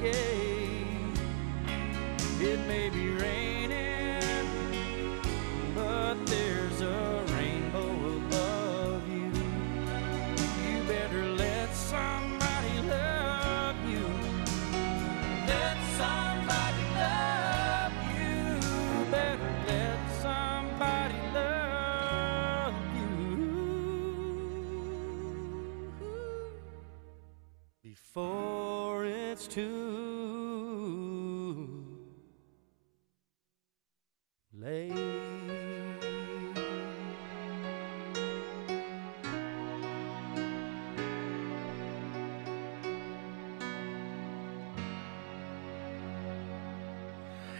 gate. It may be raining, but there's a rainbow above you. You better let somebody love you. Let somebody love you. Better let somebody love you before it's too late.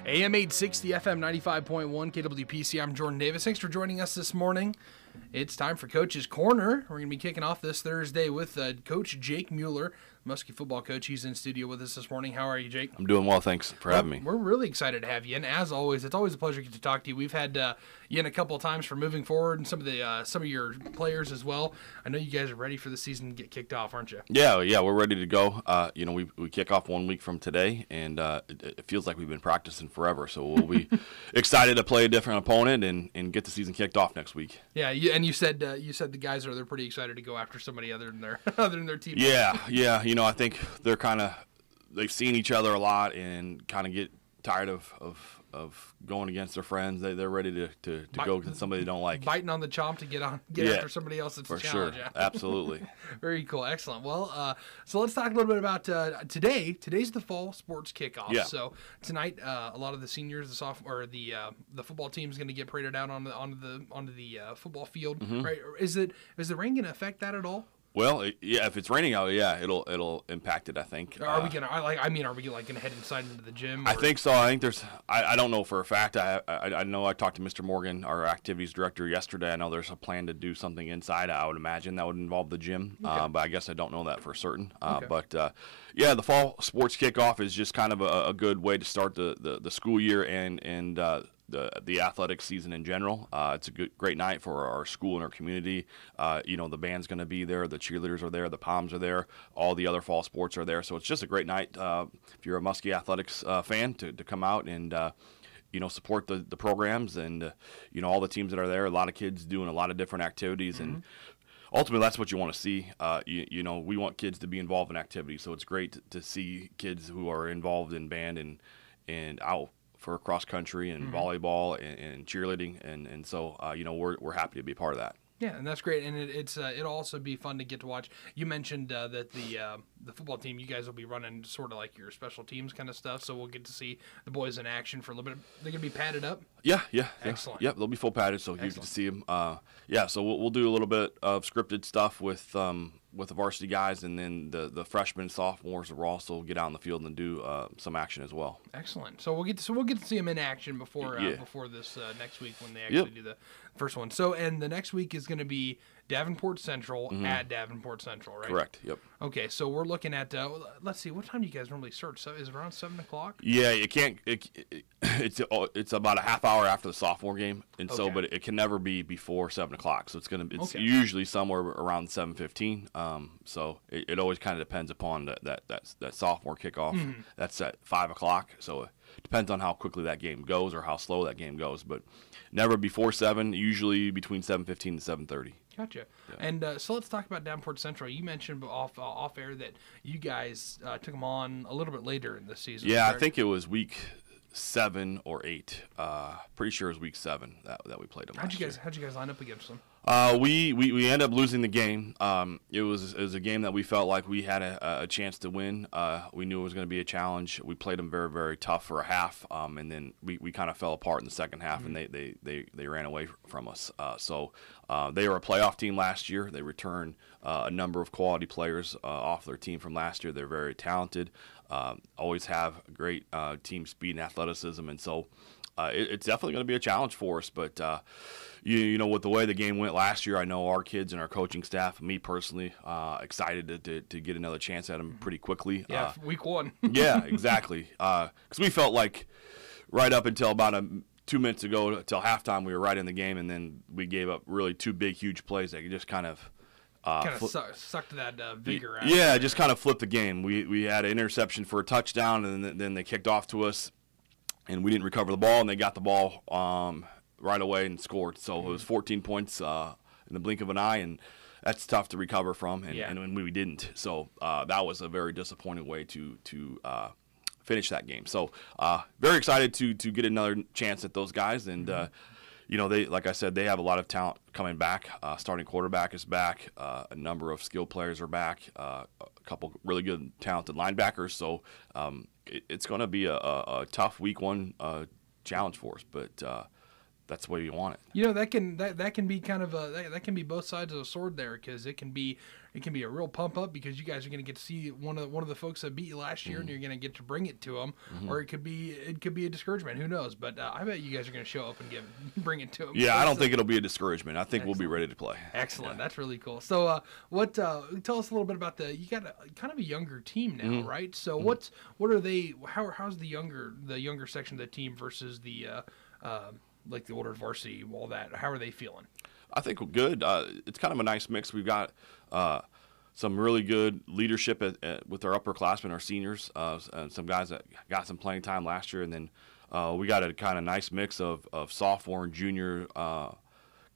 AM 860, FM 95.1, KWPC. I'm Jordan Davis. Thanks for joining us this morning. It's time for Coach's Corner. We're going to be kicking off this Thursday with Coach Jake Mueller, Muskie football coach. He's in studio with us this morning. How are you, Jake? I'm doing well, thanks for having me. We're really excited to have you, and as always, it's always a pleasure to talk to you. We've had you in a couple of times for moving forward, and some of your players as well. I know you guys are ready for the season to get kicked off, aren't you? Yeah, we're ready to go. We kick off 1 week from today, and it feels like we've been practicing forever. So we'll be excited to play a different opponent and get the season kicked off next week. Yeah, and you said the guys they're pretty excited to go after somebody other than their team. Yeah. I think they've seen each other a lot and kind of get tired of going against their friends. They're ready to go against somebody they don't like. Biting on the chomp to get after somebody else. It's for a challenge. sure. Yeah. Absolutely. Very cool. Excellent. Well, so let's talk a little bit about today. Today's the fall sports kickoff. Yeah. So tonight, a lot of the seniors, the football team is going to get paraded out onto the football field. Mm-hmm. Right? Is the rain going to affect that at all? Well, if it's raining out, it'll impact it, I think. Are we gonna gonna head inside into the gym? I think so. I think I don't know for a fact. I know I talked to Mr. Morgan, our activities director, yesterday. I know there's a plan to do something inside. I would imagine that would involve the gym, Okay. but I guess I don't know that for certain. Okay. But the fall sports kickoff is just kind of a good way to start the school year and the athletic season in general. It's a great night for our school and our community. The band's going to be there, the cheerleaders are there, the Poms are there, all the other fall sports are there. So it's just a great night if you're a Muskie athletics fan to come out and support the programs and all the teams that are there. A lot of kids doing a lot of different activities. Mm-hmm. And ultimately, that's what you want to see. We want kids to be involved in activities. So it's great to see kids who are involved in band and out for cross country and mm-hmm. volleyball and cheerleading, and so we're happy to be a part of that. Yeah, and that's great, and it'll also be fun to get to watch. You mentioned that the football team, you guys will be running sort of like your special teams kind of stuff, so we'll get to see the boys in action for a little bit. They're going to be padded up? Yeah. Excellent. Yep, they'll be full padded, so you get to see them. So we'll do a little bit of scripted stuff with the varsity guys, and then the freshmen and sophomores will also get out in the field and do some action as well. Excellent. So we'll get to see them in action before this next week when they actually do the first one. So and the next week is going to be Davenport Central mm-hmm. at Davenport Central, right? Correct. Yep. Okay, so we're looking at let's see, what time do you guys normally start? So is it around 7:00? Yeah, you can't. It's about a half hour after the sophomore game, and Okay. so but it can never be before 7:00. So it's usually somewhere around 7:15. So it always kind of depends upon that sophomore kickoff. Mm-hmm. That's at 5:00. So it depends on how quickly that game goes or how slow that game goes, but never before 7. Usually between 7:15 and 7:30. Gotcha. Yeah. And so let's talk about Davenport Central. You mentioned off air that you guys took them on a little bit later in the season. Yeah, correct? I think it was week 7 or 8. Pretty sure it was week 7 that we played them. How'd you guys line up against them? We ended up losing the game. It was a game that we felt like we had a chance to win. We knew it was going to be a challenge. We played them very, very tough for a half, and then we kind of fell apart in the second half, mm-hmm. and they ran away from us. So they were a playoff team last year. They returned a number of quality players off their team from last year. They're very talented. Always have great team speed and athleticism, and so it's definitely going to be a challenge for us. But with the way the game went last year, I know our kids and our coaching staff, me personally, excited to get another chance at them pretty quickly. Yeah, week 1. Yeah, exactly. Because we felt like right up until about 2 minutes ago, till halftime, we were right in the game, and then we gave up really 2 big, huge plays that just kind of Kind of sucked that vigor out. Yeah, just kind of flipped the game. We had an interception for a touchdown, and then they kicked off to us, and we didn't recover the ball, and they got the ball right away and scored. So it was 14 points in the blink of an eye, and that's tough to recover from, and we didn't. So that was a very disappointing way to finish that game. So very excited to get another chance at those guys, and they, like I said, they have a lot of talent coming back. Starting quarterback is back. A number of skilled players are back. A couple really good, talented linebackers. So it's going to be a tough week one challenge for us, but that's the way you want it. That can be kind of that can be both sides of the sword there, because it can be a real pump up because you guys are going to get to see one of the folks that beat you last year, and you're going to get to bring it to them, or it could be a discouragement. Who knows? But I bet you guys are going to show up and bring it to them. Yeah, I don't think it'll be a discouragement. I think we'll be ready to play. Excellent. Yeah. That's really cool. So tell us a little bit about you got kind of a younger team now, right? So what are they? How's the younger section of the team versus the like the older varsity, all that? How are they feeling? I think we're good. It's kind of a nice mix. We've got some really good leadership with our upperclassmen, our seniors, and some guys that got some playing time last year. And then we got a kind of nice mix of sophomore and junior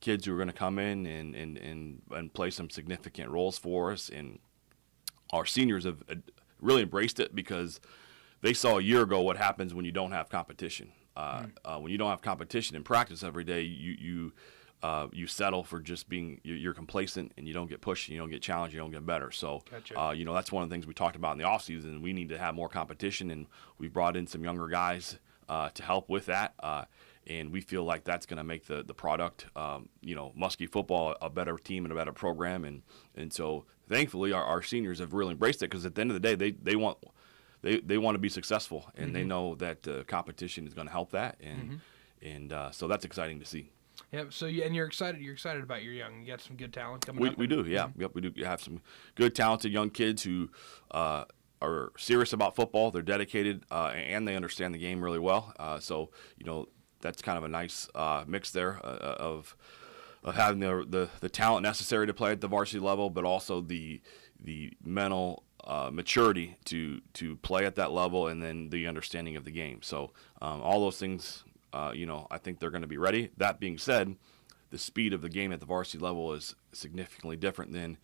kids who are going to come in and play some significant roles for us. And our seniors have really embraced it because they saw a year ago what happens when you don't have competition. When you don't have competition in practice every day, you settle for just being you're complacent, and you don't get pushed, you don't get challenged, you don't get better. So gotcha. That's one of the things we talked about in the offseason. We need to have more competition, and we brought in some younger guys to help with that. And we feel like that's going to make the product, Muskie football, a better team and a better program. And so thankfully our seniors have really embraced it, because at the end of the day they want to be successful, and they know that competition is going to help that, and so that's exciting to see. Yep. So and you're excited. You're excited about your young. You got some good talent coming up. We do. Yeah. Yep. We do have some good, talented young kids who are serious about football. They're dedicated, and they understand the game really well. So that's kind of a nice mix there of having the talent necessary to play at the varsity level, but also the mental maturity to play at that level, and then the understanding of the game. So all those things, I think they're going to be ready. That being said, the speed of the game at the varsity level is significantly different than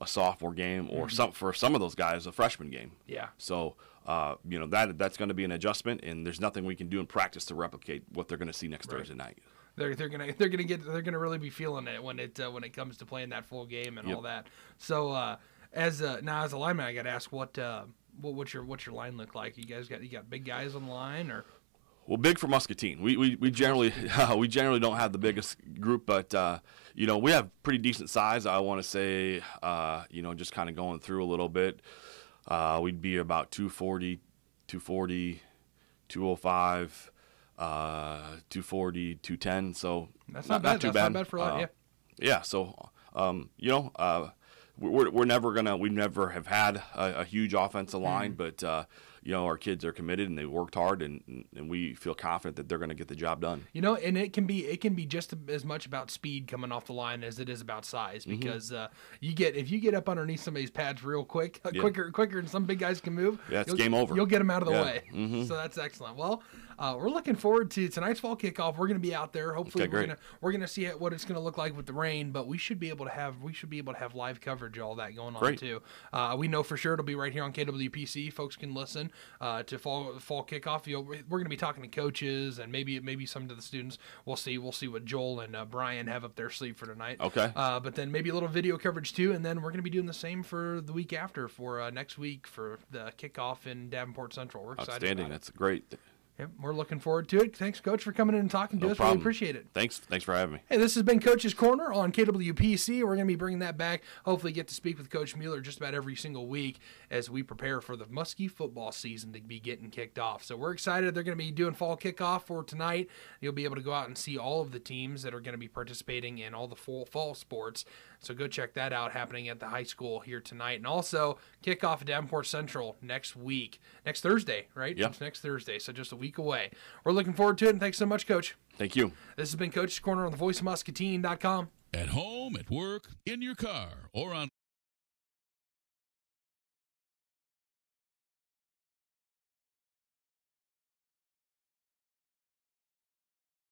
a sophomore game, or for some of those guys, a freshman game. Yeah. So that's going to be an adjustment, and there's nothing we can do in practice to replicate what they're going to see next Thursday night. They're gonna really be feeling it when it comes to playing that full game and all that. So as a lineman, I got to ask what's your line look like? You got big guys on the line, or? Well, big for Muscatine. We generally don't have the biggest group, but we have pretty decent size. I want to say, just kind of going through a little bit, we'd be about 240, 205, 240, 210. So that's not bad. That's not bad for a lot. Yeah. So we never have had a huge offensive line, but our kids are committed and they worked hard, and we feel confident that they're going to get the job done. And it can be just as much about speed coming off the line as it is about size, because if you get up underneath somebody's pads real quick, quicker than some big guys can move, it's game over. You'll get them out of the way. So that's excellent. Well, we're looking forward to tonight's fall kickoff. We're going to be out there. Hopefully, we're gonna see what it's going to look like with the rain, but we should be able to have live coverage of all that going on too. We know for sure it'll be right here on KWPC. Folks can listen to fall kickoff. We're going to be talking to coaches and maybe some to the students. We'll see what Joel and Brian have up their sleeve for tonight. Okay. But then maybe a little video coverage too, and then we're going to be doing the same for the week after, for next week, for the kickoff in Davenport Central. We're excited. Outstanding. That's great. Yep, we're looking forward to it. Thanks, Coach, for coming in and talking to us. Problem. Really appreciate it. Thanks for having me. Hey, this has been Coach's Corner on KWPC. We're going to be bringing that back. Hopefully get to speak with Coach Mueller just about every single week as we prepare for the Muskie football season to be getting kicked off. So we're excited. They're going to be doing fall kickoff for tonight. You'll be able to go out and see all of the teams that are going to be participating in all the fall sports. So go check that out, happening at the high school here tonight. And also kickoff at Davenport Central next Thursday, right? Yeah. It's next Thursday, so just a week away. We're looking forward to it, and thanks so much, Coach. Thank you. This has been Coach's Corner on the voiceofmuscatine.com. At home, at work, in your car, or on